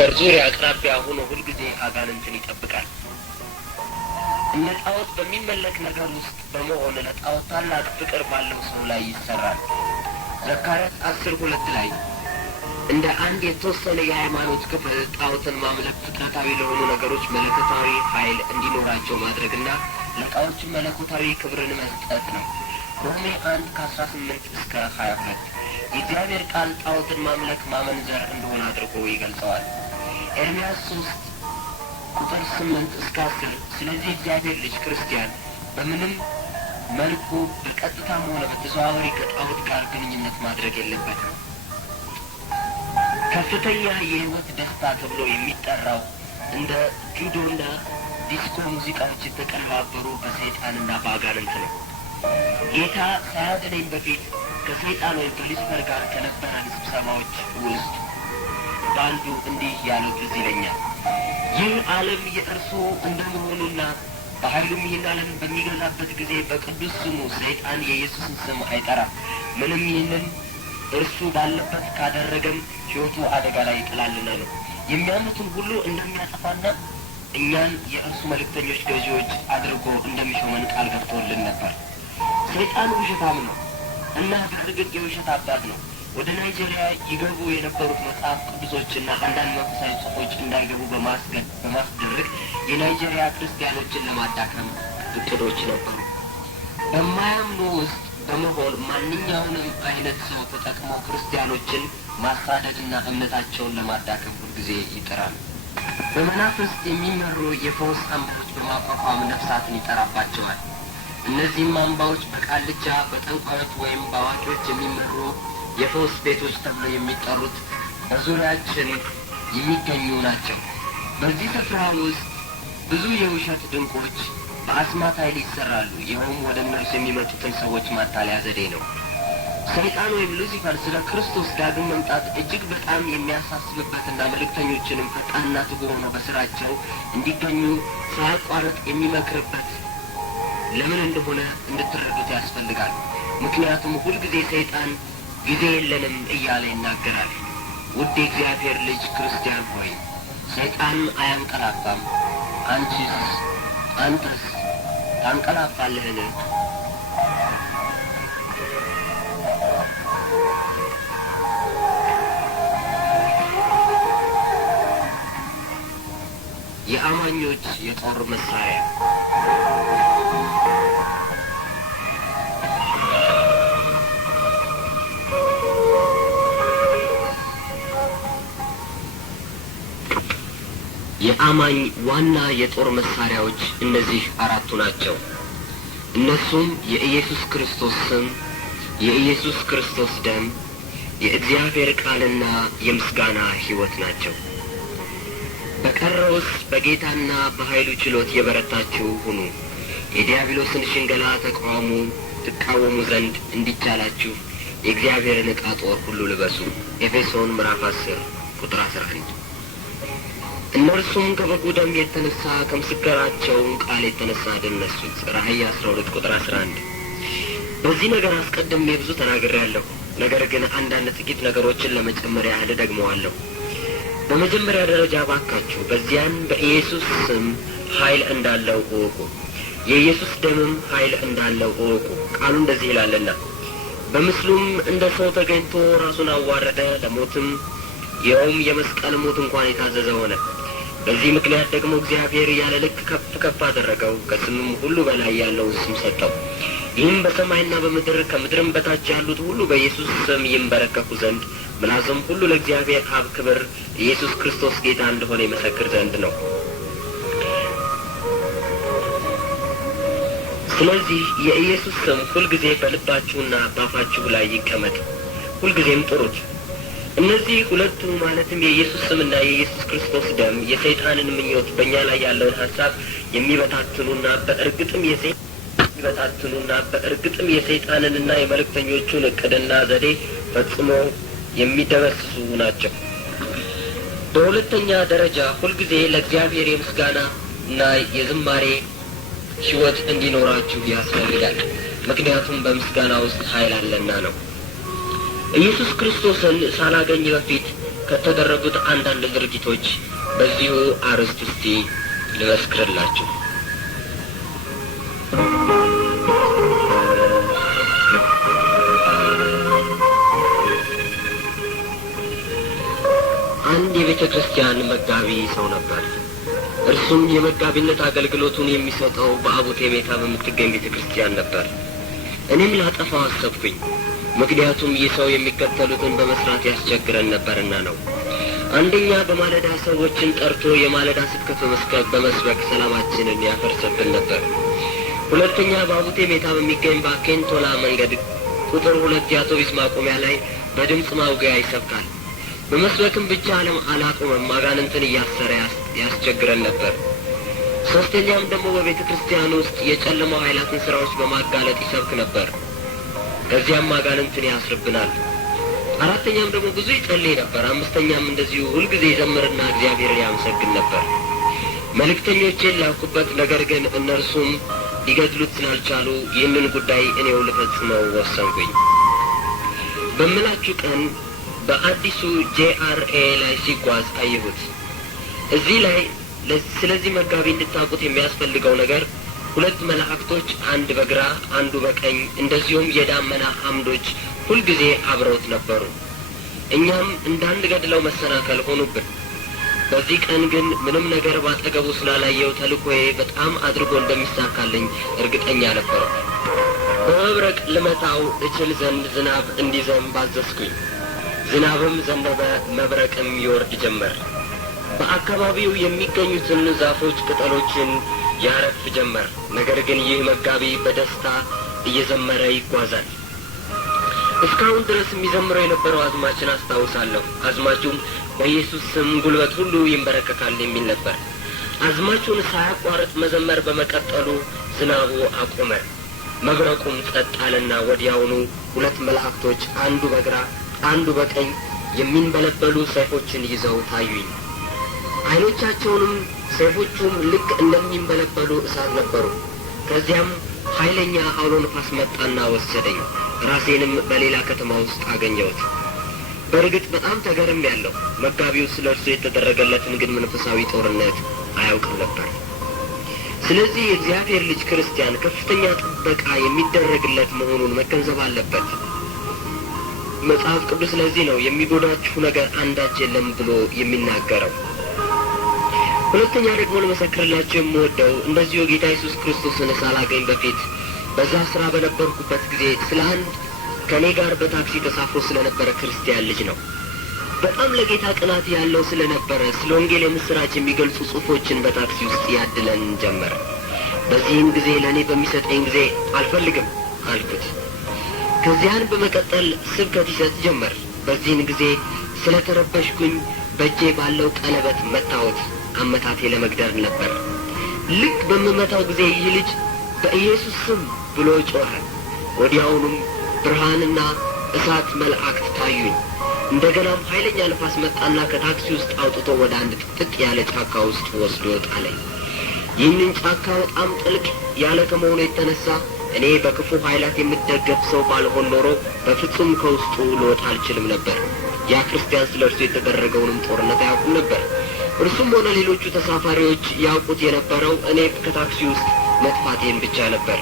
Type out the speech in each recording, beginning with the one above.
በዙሪያ አቅራቢያ ሆኖ ሁልጊዜ አጋንንትን ይጠብቃል። እንደ ጣዖት በሚመለክ ነገር ውስጥ በመሆን ለጣዖት ታላቅ ፍቅር ባለው ሰው ላይ ይሰራል። ዘካርያስ 10:2 ላይ እንደ አንድ የተወሰነ የሃይማኖት ክፍል ጣዖትን ማምለክ ፍጥረታዊ ለሆኑ ነገሮች መለኮታዊ ኃይል እንዲኖራቸው ማድረግና ለጣዖቹ መለኮታዊ ክብርን መስጠት ነው። ሮሜ 1:18-22 የእግዚአብሔር ቃል ጣዖትን ማምለክ ማመንዘር እንደሆነ አድርጎ ይገልጸዋል። ኤርምያስ 3:8-10 ስለዚህ እግዚአብሔር ልጅ ክርስቲያን በምንም መልኩ በቀጥታም ሆነ በተዘዋዋሪ ከጣዖት ጋር ግንኙነት ማድረግ የለበትም። ከፍተኛ የህይወት ደስታ ተብሎ የሚጠራው እንደ ጁዶና ዲስኮ ሙዚቃዎች የተቀነባበሩ በሰይጣንና በአጋንንት ነው። ጌታ ሳያድነኝ በፊት ከሰይጣን ወይም ከሉሲፈር ጋር ከነበረን ስብሰባዎች ውስጥ በአንዱ እንዲህ ያለው ትዝ ይለኛል። ይህ ዓለም የእርሱ እንደመሆኑና በኃይሉም ይህን ዓለም በሚገዛበት ጊዜ በቅዱስ ስሙ ሰይጣን የኢየሱስን ስም አይጠራም። ምንም ይህንን እርሱ ባለበት ካደረገም ሕይወቱ አደጋ ላይ ይጥላልና ነው። የሚያምኑትን ሁሉ እንደሚያጠፋና እኛን የእርሱ መልእክተኞች ገዢዎች አድርጎ እንደሚሾመን ቃል ገብቶልን ነበር። ሰይጣን ውሸታም ነው እና በእርግጥ የውሸት አባት ነው። ወደ ናይጄሪያ ይገቡ የነበሩት መጽሐፍ ቅዱሶችና አንዳንድ መንፈሳዊ ጽሑፎች እንዳይገቡ በማስደረግ የናይጄሪያ ክርስቲያኖችን ለማዳከም እቅዶች ነበሩ። በማያምኑ ውስጥ በመሆን ማንኛውንም አይነት ሰው ተጠቅሞ ክርስቲያኖችን ማሳደድና እምነታቸውን ለማዳከም ሁልጊዜ ይጥራል። በመናፍስት የሚመሩ የፈውስ አምባዎች በማቋቋም ነፍሳትን ይጠራባቸዋል። እነዚህም አምባዎች በቃልቻ፣ በጠንቋዮች ወይም በአዋቂዎች የሚመሩ የፈውስ ቤቶች ተብለው የሚጠሩት በዙሪያችን የሚገኙ ናቸው። በዚህ ስፍራ ውስጥ ብዙ የውሸት ድንቆች በአስማት ኃይል ይሰራሉ። ይኸውም ወደ እነርሱ የሚመጡትን ሰዎች ማታለያ ዘዴ ነው። ሰይጣን ወይም ሉሲፈር ስለ ክርስቶስ ዳግም መምጣት እጅግ በጣም የሚያሳስብበትና መልእክተኞችንም ፈጣንና ትጉህ ሆነው በስራቸው እንዲገኙ ሳያቋርጥ የሚመክርበት ለምን እንደሆነ እንድትረዱት ያስፈልጋል። ምክንያቱም ሁልጊዜ ሰይጣን ጊዜ የለንም እያለ ይናገራል። ውድ የእግዚአብሔር ልጅ ክርስቲያን ሆይ ሰይጣን አያንቀላፋም። አንተስ ታንቀላፋለህን? የአማኞች የጦር መሳሪያ የአማኝ ዋና የጦር መሳሪያዎች እነዚህ አራቱ ናቸው። እነሱም የኢየሱስ ክርስቶስ ስም፣ የኢየሱስ ክርስቶስ ደም፣ የእግዚአብሔር ቃልና የምስጋና ሕይወት ናቸው። በቀረውስ በጌታና በኃይሉ ችሎት የበረታችሁ ሁኑ፣ የዲያብሎስን ሽንገላ ትቃወሙ ዘንድ እንዲቻላችሁ የእግዚአብሔርን ዕቃ ጦር ሁሉ ልበሱ። ኤፌሶን ምዕራፍ 10:11 እነርሱም ከበጉ ደም የተነሳ ከምስክራቸውም ቃል የተነሳ ድል ነሱት። ራእይ 12:11 በዚህ ነገር አስቀድሜ ብዙ ተናግሬያለሁ። ነገር ግን አንዳንድ ጥቂት ነገሮችን ለመጨመር ያህል ደግመዋለሁ። በመጀመሪያ ደረጃ ባካችሁ በዚያን በኢየሱስ ስም ኃይል እንዳለው እወቁ፣ የኢየሱስ ደምም ኃይል እንዳለው እወቁ። ቃሉ እንደዚህ ይላልና በምስሉም እንደ ሰው ተገኝቶ ራሱን አዋረደ፣ ለሞትም ይኸውም የመስቀል ሞት እንኳን የታዘዘ ሆነ። በዚህ ምክንያት ደግሞ እግዚአብሔር ያለ ልክ ከፍ ከፍ አደረገው፣ ከስምም ሁሉ በላይ ያለውን ስም ሰጠው። ይህም በሰማይና በምድር ከምድርም በታች ያሉት ሁሉ በኢየሱስ ስም ይንበረከኩ ዘንድ ምላስም ሁሉ ለእግዚአብሔር አብ ክብር ኢየሱስ ክርስቶስ ጌታ እንደሆነ ይመሰክር ዘንድ ነው። ስለዚህ የኢየሱስ ስም ሁልጊዜ በልባችሁና በአፋችሁ ላይ ይቀመጥ፣ ሁልጊዜም ጥሩት። እነዚህ ሁለቱ ማለትም የኢየሱስ ስምና የኢየሱስ ክርስቶስ ደም የሰይጣንን ምኞት በእኛ ላይ ያለውን ሀሳብ የሚበታትኑና በእርግጥም የሰይጣንንና የመልእክተኞቹን እቅድና ዘዴ ፈጽሞ የሚደመስሱ ናቸው። በሁለተኛ ደረጃ ሁልጊዜ ለእግዚአብሔር የምስጋናና የዝማሬ ሕይወት እንዲኖራችሁ ያስፈልጋል። ምክንያቱም በምስጋና ውስጥ ኃይል አለና ነው። ኢየሱስ ክርስቶስን ሳላገኝ በፊት ከተደረጉት አንዳንድ ድርጊቶች በዚሁ አርዕስት እስቲ ልመስክርላችሁ። አንድ የቤተ ክርስቲያን መጋቢ ሰው ነበር። እርሱም የመጋቢነት አገልግሎቱን የሚሰጠው በአቡቴ ሜታ በምትገኝ ቤተ ክርስቲያን ነበር። እኔም ላጠፋው አሰብኩኝ። ምክንያቱም ይህ ሰው የሚከተሉትን በመስራት ያስቸግረን ነበርና ነው። አንደኛ፣ በማለዳ ሰዎችን ጠርቶ የማለዳ ስብከት በመስበክ ሰላማችንን ያፈርሰብን ነበር። ሁለተኛ፣ በአቡቴ ሜታ በሚገኝ በአኬንቶላ መንገድ ቁጥር 2 የአውቶቡስ ማቆሚያ ላይ በድምፅ ማውገያ ይሰብካል። በመስበክም ብቻ አላቆመም፣ አጋንንትን እያሰረ ያስቸግረን ነበር። ሶስተኛም ደግሞ በቤተ ክርስቲያን ውስጥ የጨለማው ኃይላትን ስራዎች በማጋለጥ ይሰብክ ነበር። ከዚያም አጋንንትን ያስርብናል። አራተኛም ደግሞ ብዙ ይጸልይ ነበር። አምስተኛም እንደዚሁ ሁልጊዜ ይዘምርና እግዚአብሔርን ያመሰግን ነበር። መልእክተኞቼን ላኩበት፣ ነገር ግን እነርሱም ሊገድሉት ስላልቻሉ ይህንን ጉዳይ እኔው ልፈጽመው ወሰንኩኝ። በምላችሁ ቀን በአዲሱ JRA ላይ ሲጓዝ አየሁት። እዚህ ላይ ስለዚህ መጋቢ እንድታውቁት የሚያስፈልገው ነገር 2 መላእክቶች፣ አንድ በግራ አንዱ በቀኝ፣ እንደዚሁም የዳመና አምዶች ሁልጊዜ አብረውት ነበሩ። እኛም እንዳንገድለው መሰናከል ሆኑብን። በዚህ ቀን ግን ምንም ነገር ባጠገቡ ስላላየው ተልእኮዬ በጣም አድርጎ እንደሚሳካልኝ እርግጠኛ ነበር። በመብረቅ ልመታው እችል ዘንድ ዝናብ እንዲዘንብ አዘዝኩኝ። ዝናብም ዘነበ፣ መብረቅም ይወርድ ጀመር። በአካባቢው የሚገኙትን ዛፎች ቅጠሎችን ያረግፍ ጀመር። ነገር ግን ይህ መጋቢ በደስታ እየዘመረ ይጓዛል። እስካሁን ድረስ የሚዘምረው የነበረው አዝማችን አስታውሳለሁ። አዝማቹም በኢየሱስ ስም ጉልበት ሁሉ ይንበረከካል የሚል ነበር። አዝማቹን ሳያቋርጥ መዘመር በመቀጠሉ ዝናቡ አቆመ፣ መብረቁም ጸጥ አለና ወዲያውኑ 2 መላእክቶች አንዱ በግራ አንዱ በቀኝ የሚንበለበሉ ሰይፎችን ይዘው ታዩኝ። ዓይኖቻቸውንም ሰይፎቹም ልክ እንደሚንበለበሉ እሳት ነበሩ። ከዚያም ኃይለኛ አውሎ ነፋስ መጣና ወሰደኝ። ራሴንም በሌላ ከተማ ውስጥ አገኘሁት። በእርግጥ በጣም ተገርሜያለሁ። መጋቢው ስለ እርሱ የተደረገለትን ግን መንፈሳዊ ጦርነት አያውቅም ነበር። ስለዚህ የእግዚአብሔር ልጅ ክርስቲያን ከፍተኛ ጥበቃ የሚደረግለት መሆኑን መገንዘብ አለበት። መጽሐፍ ቅዱስ ለዚህ ነው የሚጎዳችሁ ነገር አንዳች የለም ብሎ የሚናገረው። ሁለተኛ ደግሞ ለመሰክርላችሁ የምወደው እንደዚሁ ጌታ ኢየሱስ ክርስቶስን ሳላገኝ በፊት በዛ ስራ በነበርኩበት ጊዜ ስለ አንድ ከኔ ጋር በታክሲ ተሳፍሮ ስለነበረ ክርስቲያን ልጅ ነው። በጣም ለጌታ ቅናት ያለው ስለነበረ ስለ ወንጌል የምስራች የሚገልጹ ጽሑፎችን በታክሲ ውስጥ ያድለን ጀመረ። በዚህም ጊዜ ለእኔ በሚሰጠኝ ጊዜ አልፈልግም አልኩት። ከዚያን በመቀጠል ስብከት ይሰጥ ጀመር። በዚህን ጊዜ ስለተረበሽኩኝ በእጄ ባለው ቀለበት መታወት። አመታቴ ለመግደል ነበር። ልክ በምመታው ጊዜ ይህ ልጅ በኢየሱስ ስም ብሎ ጮኸ። ወዲያውኑም ብርሃንና እሳት መላእክት ታዩኝ። እንደገናም ኃይለኛ ነፋስ መጣና ከታክሲ ውስጥ አውጥቶ ወደ አንድ ጥቅጥቅ ያለ ጫካ ውስጥ ወስዶ ጣለኝ። ይህንን ጫካ በጣም ጥልቅ ያለ ከመሆኑ የተነሳ እኔ በክፉ ኃይላት የምደገፍ ሰው ባልሆን ኖሮ በፍጹም ከውስጡ ልወጣ አልችልም ነበር። ያ ክርስቲያን ስለ እርሱ የተደረገውንም ጦርነት አያውቁም ነበር። እርሱም ሆነ ሌሎቹ ተሳፋሪዎች ያውቁት የነበረው እኔ ከታክሲ ውስጥ መጥፋቴን ብቻ ነበር።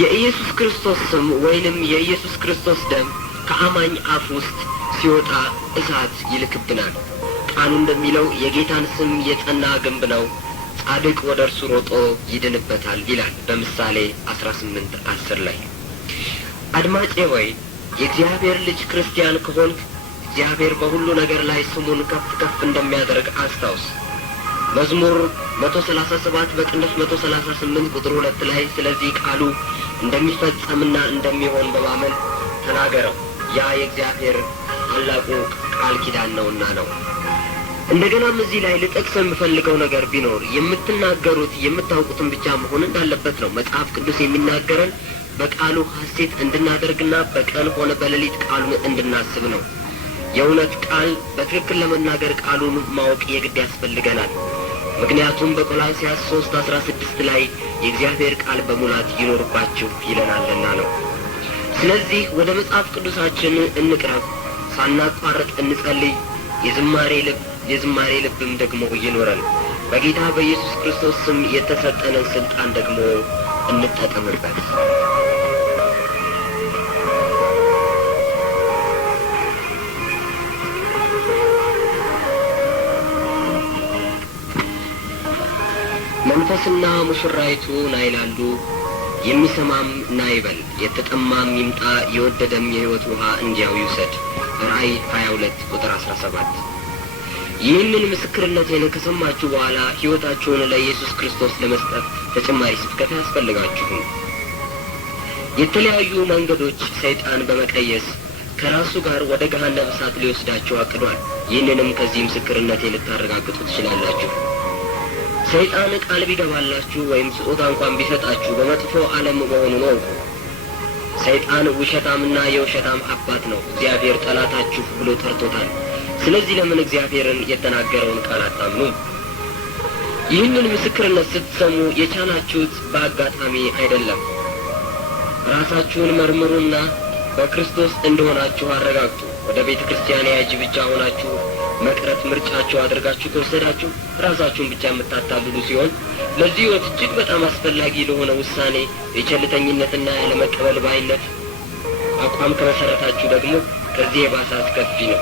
የኢየሱስ ክርስቶስ ስም ወይንም የኢየሱስ ክርስቶስ ደም ከአማኝ አፍ ውስጥ ሲወጣ እሳት ይልክብናል። ቃሉ እንደሚለው የጌታን ስም የጸና ግንብ ነው፣ ጻድቅ ወደ እርሱ ሮጦ ይድንበታል ይላል በምሳሌ 18:10 ላይ። አድማጬ ሆይ የእግዚአብሔር ልጅ ክርስቲያን ከሆንክ እግዚአብሔር በሁሉ ነገር ላይ ስሙን ከፍ ከፍ እንደሚያደርግ አስታውስ። መዝሙር 137 በቅንፍ 138 ቁጥር 2 ላይ ስለዚህ ቃሉ እንደሚፈጸምና እንደሚሆን በማመን ተናገረው። ያ የእግዚአብሔር ታላቁ ቃል ኪዳን ነውና ነው። እንደገናም እዚህ ላይ ልጠቅሰው የምፈልገው ነገር ቢኖር የምትናገሩት የምታውቁትን ብቻ መሆን እንዳለበት ነው። መጽሐፍ ቅዱስ የሚናገረን በቃሉ ሐሴት እንድናደርግና በቀን ሆነ በሌሊት ቃሉን እንድናስብ ነው። የእውነት ቃል በትክክል ለመናገር ቃሉን ማወቅ የግድ ያስፈልገናል። ምክንያቱም በቆላስይስ 3:16 ላይ የእግዚአብሔር ቃል በሙላት ይኖርባችሁ ይለናልና ነው። ስለዚህ ወደ መጽሐፍ ቅዱሳችን እንቅረብ። ሳናቋርጥ እንጸልይ። የዝማሬ ልብም ደግሞ ይኖረን። በጌታ በኢየሱስ ክርስቶስ ስም የተሰጠንን ስልጣን ደግሞ እንጠቀምበት። መንፈስና ሙሽራይቱ ና ይላሉ። የሚሰማም ና ይበል፣ የተጠማም ይምጣ፣ የወደደም የሕይወት ውሃ እንዲያው ይውሰድ። ራእይ 22 ቁጥር 17። ይህንን ምስክርነቴን ከሰማችሁ በኋላ ሕይወታችሁን ለኢየሱስ ክርስቶስ ለመስጠት ተጨማሪ ስብከት አያስፈልጋችሁም። የተለያዩ መንገዶች ሰይጣን በመቀየስ ከራሱ ጋር ወደ ገሃነመ እሳት ሊወስዳችሁ አቅዷል። ይህንንም ከዚህ ምስክርነቴ ልታረጋግጡ ትችላላችሁ። ሰይጣን ቃል ቢገባላችሁ ወይም ስጦታ እንኳን ቢሰጣችሁ በመጥፎ ዓለም መሆኑን እወቁ። ሰይጣን ውሸታምና የውሸታም አባት ነው። እግዚአብሔር ጠላታችሁ ብሎ ጠርቶታል። ስለዚህ ለምን እግዚአብሔርን የተናገረውን ቃል አታምኑም? ይህንን ምስክርነት ስትሰሙ የቻላችሁት በአጋጣሚ አይደለም። ራሳችሁን መርምሩና በክርስቶስ እንደሆናችሁ አረጋግጡ። ወደ ቤተ ክርስቲያን ያጅ ብቻ ሆናችሁ መቅረት ምርጫችሁ አድርጋችሁ ከወሰዳችሁ ራሳችሁን ብቻ የምታታልሉ ሲሆን ለዚህ ሕይወት እጅግ በጣም አስፈላጊ ለሆነ ውሳኔ የቸልተኝነትና ያለመቀበል ባይነት አቋም ከመሰረታችሁ ደግሞ ከዚህ የባሰ አስከፊ ነው።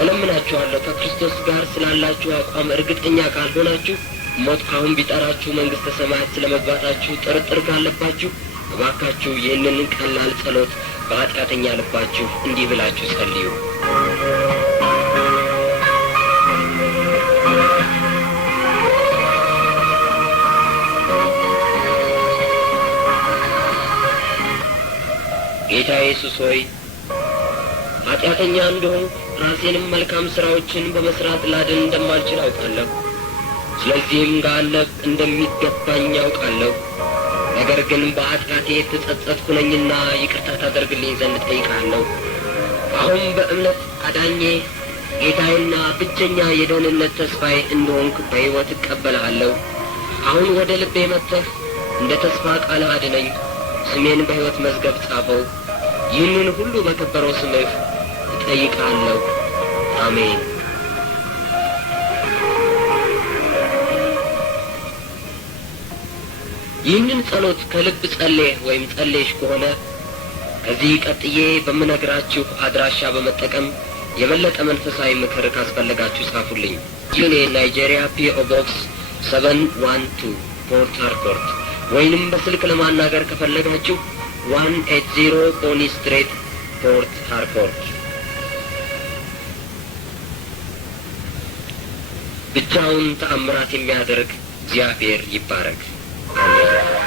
እለምናችኋለሁ፣ ከክርስቶስ ጋር ስላላችሁ አቋም እርግጠኛ ካልሆናችሁ ሞት ካሁን ቢጠራችሁ መንግሥተ ሰማያት ስለመግባታችሁ ጥርጥር ካለባችሁ እባካችሁ ይህንን ቀላል ጸሎት በኃጢአተኛ ልባችሁ እንዲህ ብላችሁ ጸልዩ። ጌታ ኢየሱስ ሆይ፣ ኃጢአተኛ እንደሆን ራሴንም መልካም ሥራዎችን በመስራት ላድን እንደማልችል አውቃለሁ። ስለዚህም ጋለብ እንደሚገባኝ አውቃለሁ። ነገር ግን በኃጢአቴ የተጸጸትኩ ነኝና ይቅርታ ታደርግልኝ ዘንድ ጠይቃለሁ። አሁን በእምነት አዳኜ ጌታዬና ብቸኛ የደህንነት ተስፋዬ እንደሆንክ በሕይወት እቀበልሃለሁ። አሁን ወደ ልቤ መጥተህ እንደ ተስፋ ቃል አድነኝ። ስሜን በሕይወት መዝገብ ጻፈው። ይህንን ሁሉ በከበረው ስምህ እጠይቃለሁ። አሜን። ይህንን ጸሎት ከልብ ጸልየህ ወይም ጸልየሽ ከሆነ ከዚህ ቀጥዬ በምነግራችሁ አድራሻ በመጠቀም የበለጠ መንፈሳዊ ምክር ካስፈለጋችሁ ጻፉልኝ። ዩኔ ናይጄሪያ ፒኦ ቦክስ 712 ፖርት ሃርኮርት፣ ወይንም በስልክ ለማናገር ከፈለጋችሁ 180 ቦኒ ስትሬት ፖርት ሃርኮርት። ብቻውን ተአምራት የሚያደርግ እግዚአብሔር ይባረክ። አሜን።